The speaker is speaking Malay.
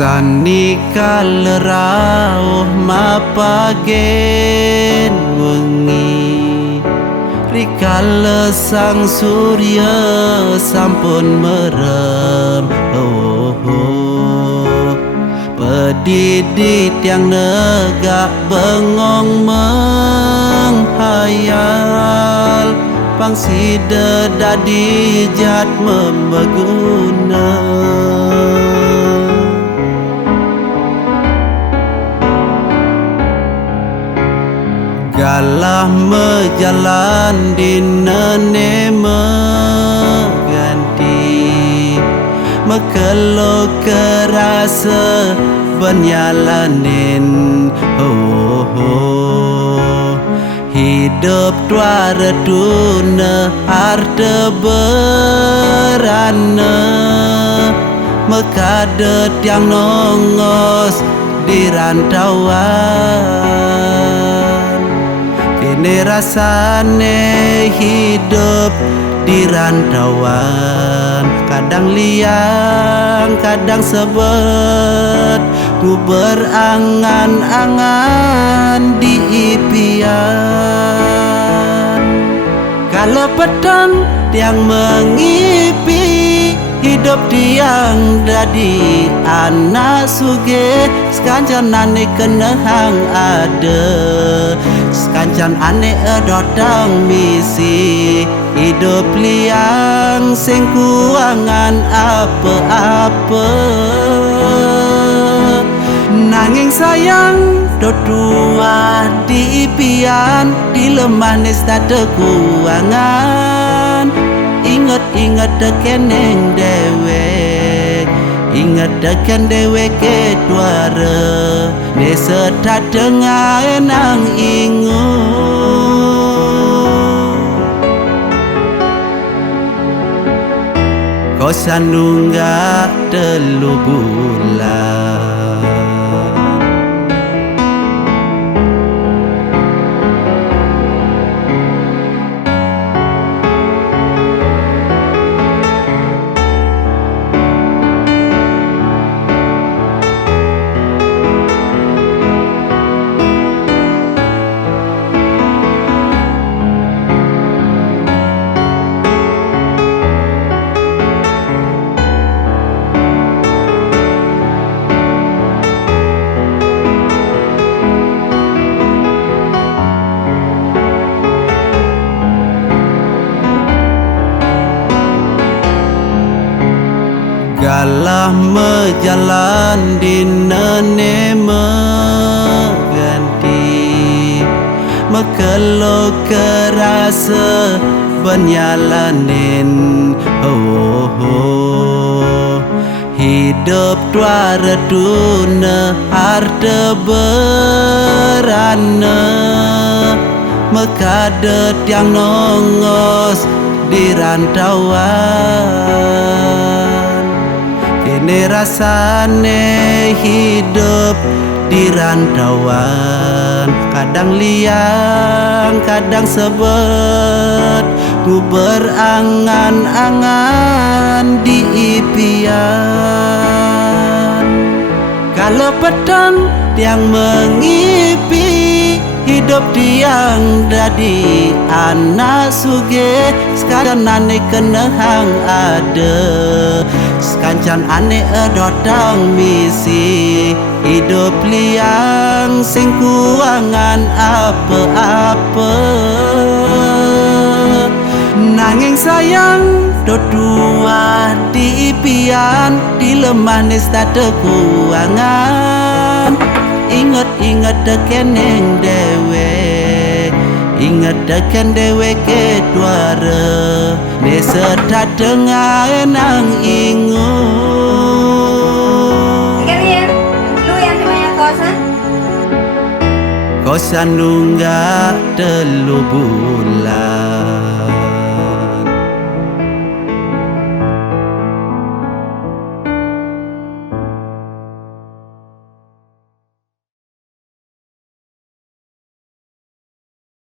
Sani kalerau mapagen wengi rikala sang surya sampun merem pedidit yang negak bengong menghayal pangsida dadi jat membaguna galah mejalan di nene mengganti mekelo kerasa benyalanin hidup tuara tuna harta berana mekadet yang nongos di rantauan kini rasane hidup di rantauan kadang liang kadang sebet ku berangan-angan di impian kalau petang tiang mengipi hidup tiang dadi anak suge sekancan ane kenehang ada sekancan ane edotang misi hidup liang sing kuangan apa-apa nanging sayang dua di impian di lemah nesta kuangan ingat dekeneng dewek ingat deken dewek ke tuara nesa tak dengar nang ingut kosan nunggak telu bulan galah mejalan di nene mengganti mekelo kerasa benyalanin hidup tuara tuna harta berana mekadet yang nongos di rantauan kini rasane hidup di rantauan kadang liang kadang sebet ku berangan-angan di impian kalau petang tiang mengipi hidup tiang dadi anak suge sekarang ane kenehang ada sekancan ane edotang misi hidup liang sing kuangan apa-apa nanging sayang dua di impian di lemah nesta kuangan ingat dekeneng dewek ingat deken dewek ke tuara nesa tak dengar nang ingut sekalian lu yang namanya kosan nunggak telu bulan